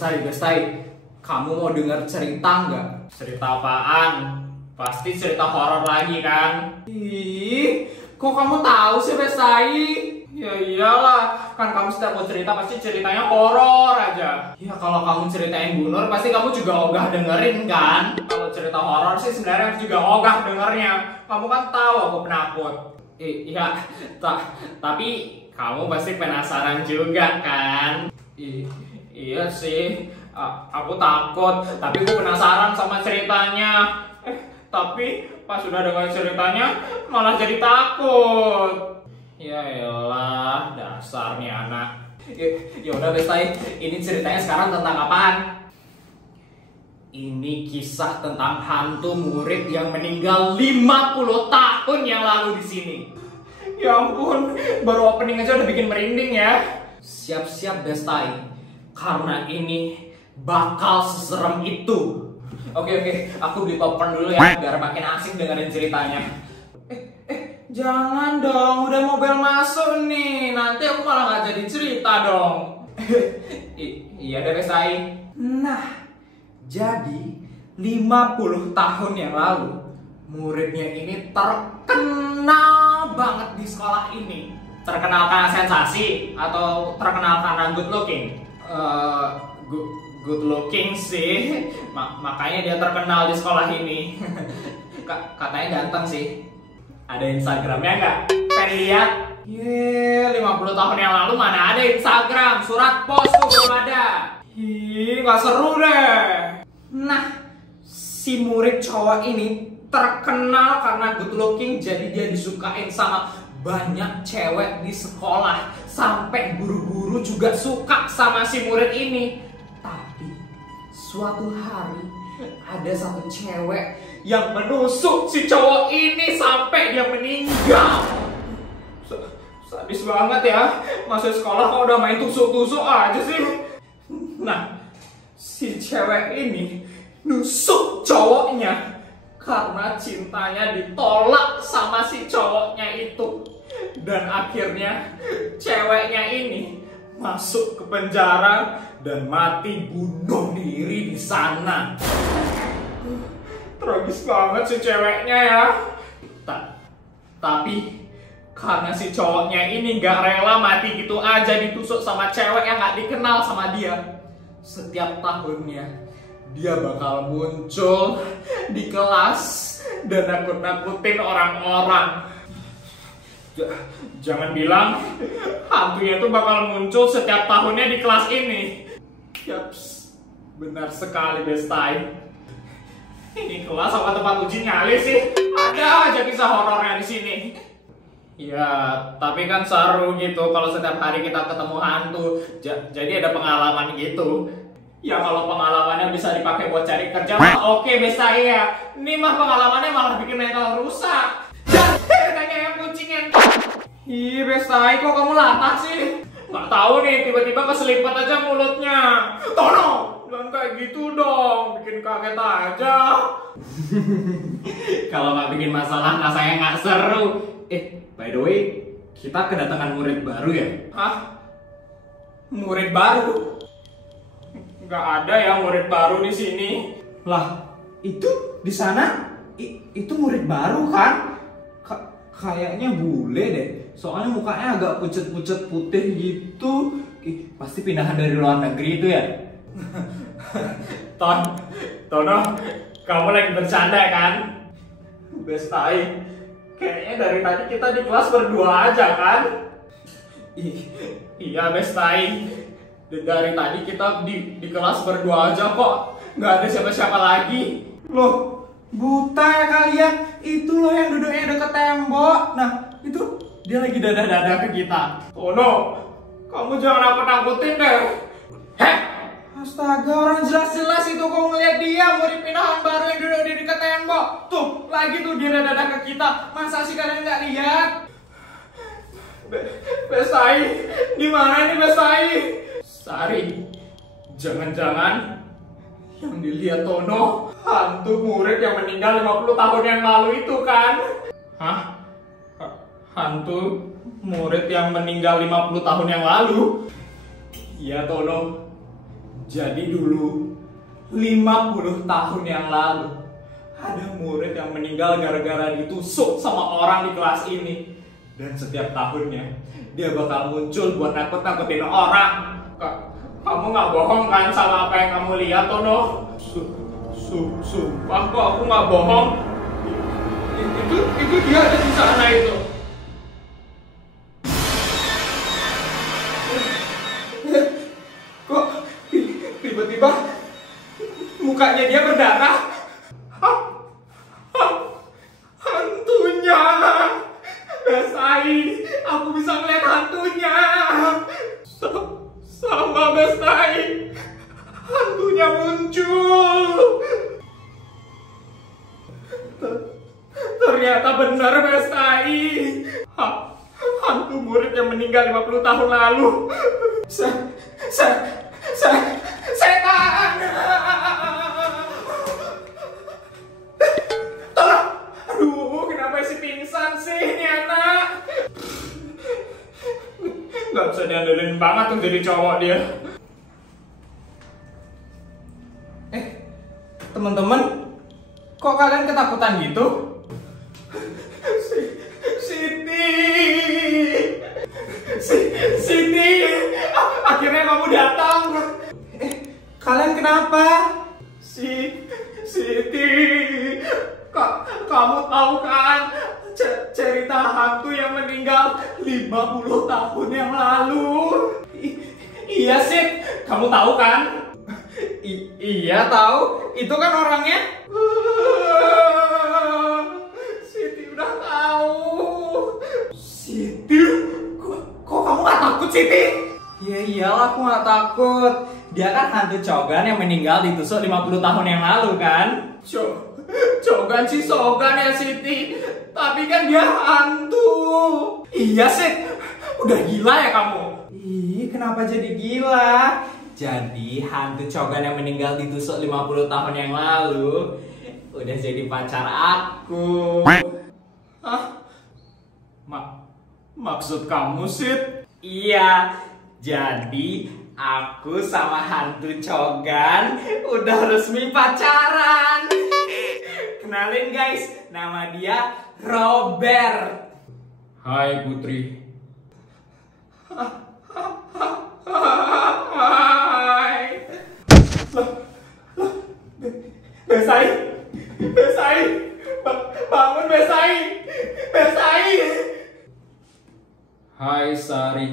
Bestai, kamu mau dengar cerita nggak? Cerita apaan? Pasti cerita horor lagi kan? Ih, kok kamu tahu sih Bestai? Ya iyalah, kan kamu setiap mau cerita pasti ceritanya horor aja. Ya kalau kamu ceritain Bu Nur, pasti kamu juga ogah dengerin kan? Kalau cerita horor sih sebenarnya aku juga ogah dengernya. Kamu kan tahu aku penakut. Iya, tapi kamu pasti penasaran juga kan? Iya sih, aku takut, tapi aku penasaran sama ceritanya. Tapi pas sudah dengar ceritanya malah jadi takut. Ya elah, dasar nih anak. Ya udah Bestai, ini ceritanya sekarang tentang apaan? Ini kisah tentang hantu murid yang meninggal 50 tahun yang lalu di sini. Ya ampun, baru opening aja udah bikin merinding ya. Siap-siap Bestai, karena ini bakal seserem itu. Oke, aku beli popcorn dulu ya, biar makin asik dengerin ceritanya. Jangan dong, udah mobil masuk nih. Nanti aku malah nggak jadi cerita dong. Iya deh Bestai. Nah, jadi 50 tahun yang lalu muridnya ini terkenal banget di sekolah ini. Terkenal karena sensasi atau terkenal karena good looking? Good looking sih. Makanya dia terkenal di sekolah ini. Katanya ganteng sih. Ada Instagramnya nggak? Pengen lihat? 50 tahun yang lalu mana ada Instagram, surat pos tuh belum ada. Nggak seru deh. Nah, si murid cowok ini terkenal karena good looking, jadi dia disukain sama banyak cewek di sekolah. Sampai guru-guru juga suka sama si murid ini. Tapi suatu hari ada satu cewek yang menusuk si cowok ini sampai dia meninggal. Sadis banget ya, masuk sekolah kok udah main tusuk-tusuk aja sih. Nah, si cewek ini nusuk cowoknya karena cintanya ditolak sama si cowoknya itu. Dan akhirnya ceweknya ini masuk ke penjara dan mati bunuh diri di sana. Tragis banget si ceweknya ya. Tapi karena si cowoknya ini gak rela mati gitu aja ditusuk sama cewek yang gak dikenal sama dia, setiap tahunnya dia bakal muncul di kelas dan nakut-nakutin orang-orang. Jangan bilang hantunya tuh bakal muncul setiap tahunnya di kelas ini. Yaps, benar sekali Bestai. Ini kelas apa tempat uji nyali sih? Ada aja kisah horornya di sini. Ya, tapi kan seru gitu kalau setiap hari kita ketemu hantu. Jadi ada pengalaman gitu. Ya kalau pengalamannya bisa dipakai buat cari kerja, oke Bestai ya. Ini mah pengalamannya malah bikin mental rusak. Kayak yang kucingin. Ih Bestai, kok kamu latah sih? Nggak tahu nih, tiba-tiba keselipet aja mulutnya. Tono! Jangan kayak gitu dong, bikin kaget aja. Kalau nggak bikin masalah, saya nggak seru. By the way, kita kedatangan murid baru ya? Hah? Murid baru? Nggak ada ya murid baru di sini. Lah, itu di sana itu murid baru kan? Kayaknya bule deh. Soalnya mukanya agak pucet-pucet putih gitu. Pasti pindahan dari luar negeri itu ya? Tono, kamu lagi bercanda kan? Bestai, kayaknya dari tadi kita di kelas berdua aja kan? Iya Bestai, dari tadi kita di kelas berdua aja kok, nggak ada siapa-siapa lagi. Loh, buta ya kalian? Itu loh yang duduknya deket tembok. Nah, itu dia lagi dadah-dadah ke kita. Tono, kamu jangan nakut-nakutin deh. Astaga, orang jelas-jelas itu kok ngeliat dia murid pindahan baru yang duduk di dekat tembok. Tuh, lagi tuh dia dadah ke kita. Masa sih kalian nggak lihat? Bestai, gimana ini Bestai? Sari, jangan-jangan yang dilihat Tono hantu murid yang meninggal 50 tahun yang lalu itu kan? Hah? Hantu murid yang meninggal 50 tahun yang lalu? Iya Tono. Jadi dulu 50 tahun yang lalu ada murid yang meninggal gara-gara ditusuk sama orang di kelas ini. Dan setiap tahunnya dia bakal muncul buat nakut-nakutin orang. Kamu nggak bohong kan sama apa yang kamu lihat, Tono? Sumpah kok aku nggak bohong. Itu dia ada di sana itu. Kok tiba-tiba mukanya dia berdarah? Hantunya. Besai, aku bisa ngeliat hantunya. Sama Besai, hantunya muncul. Ternyata benar Besai. Hantu murid yang meninggal 50 tahun lalu. Setan. Tolong. Aduh, kenapa si pingsan sih ini anak? Gak bisa diandelin banget tuh jadi cowok dia. Teman-teman, kok kalian ketakutan gitu? Siti, akhirnya kamu datang. Kalian kenapa? Siti, kamu tahu kan cerita hantu yang meninggal 50 tahun yang lalu? Iya sih, kamu tahu kan? Iya tahu, itu kan orangnya. Siti udah tahu. Siti, kok kamu gak takut Siti? Ya iyalah aku gak takut. Dia kan hantu Cogan yang meninggal ditusuk 50 tahun yang lalu kan? Cogan sih Sogan ya Siti, tapi kan dia hantu. Iya sih, udah gila ya kamu? Ih, kenapa jadi gila? Jadi hantu Cogan yang meninggal ditusuk 50 tahun yang lalu udah jadi pacar aku. Hah? Maksud kamu Sid? Iya, jadi aku sama hantu Cogan udah resmi pacaran. Kenalin guys, nama dia Robert. Hai Putri. Hai. Besai. Bangun Besai. Hai Sari.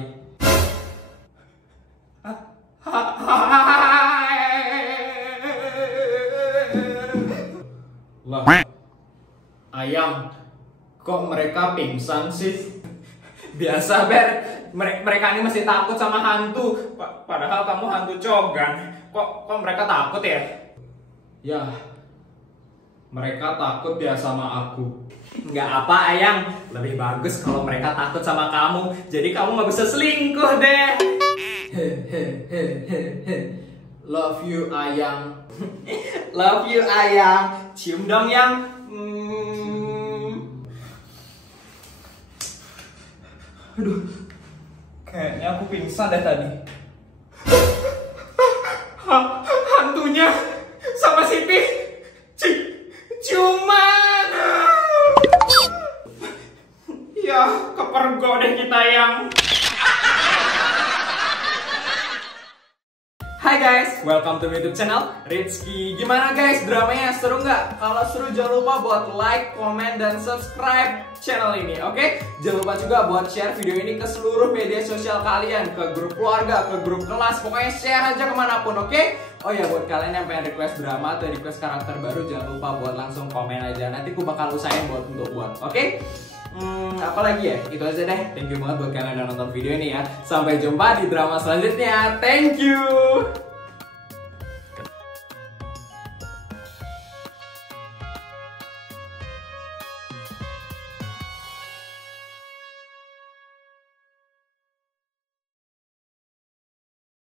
Lah, Ayam, kok mereka pingsan sih? Biasa Ber, mereka ini masih takut sama hantu. Padahal kamu hantu Cogan. Kok mereka takut ya? Ya, mereka takut ya sama aku. Nggak apa Ayam, lebih bagus kalau mereka takut sama kamu. Jadi kamu nggak bisa selingkuh deh. Love you Ayam. Love you Ayam. Cium dong yang. Aduh, kayaknya aku pingsan deh tadi. Hantunya sama Siti ciuman. Ya, kepergok deh kita yang. Hai guys, welcome to my YouTube channel Rizky. Gimana guys, dramanya seru nggak? Kalau seru jangan lupa buat like, komen, dan subscribe channel ini, oke? Jangan lupa juga buat share video ini ke seluruh media sosial kalian, ke grup keluarga, ke grup kelas, pokoknya share aja kemanapun, oke? Oh ya, buat kalian yang pengen request drama atau request karakter baru, jangan lupa buat langsung komen aja. Nanti aku bakal usahain untuk buat, oke? Apalagi ya, itu aja deh. Thank you banget buat kalian yang udah nonton video ini ya. Sampai jumpa di drama selanjutnya. Thank you.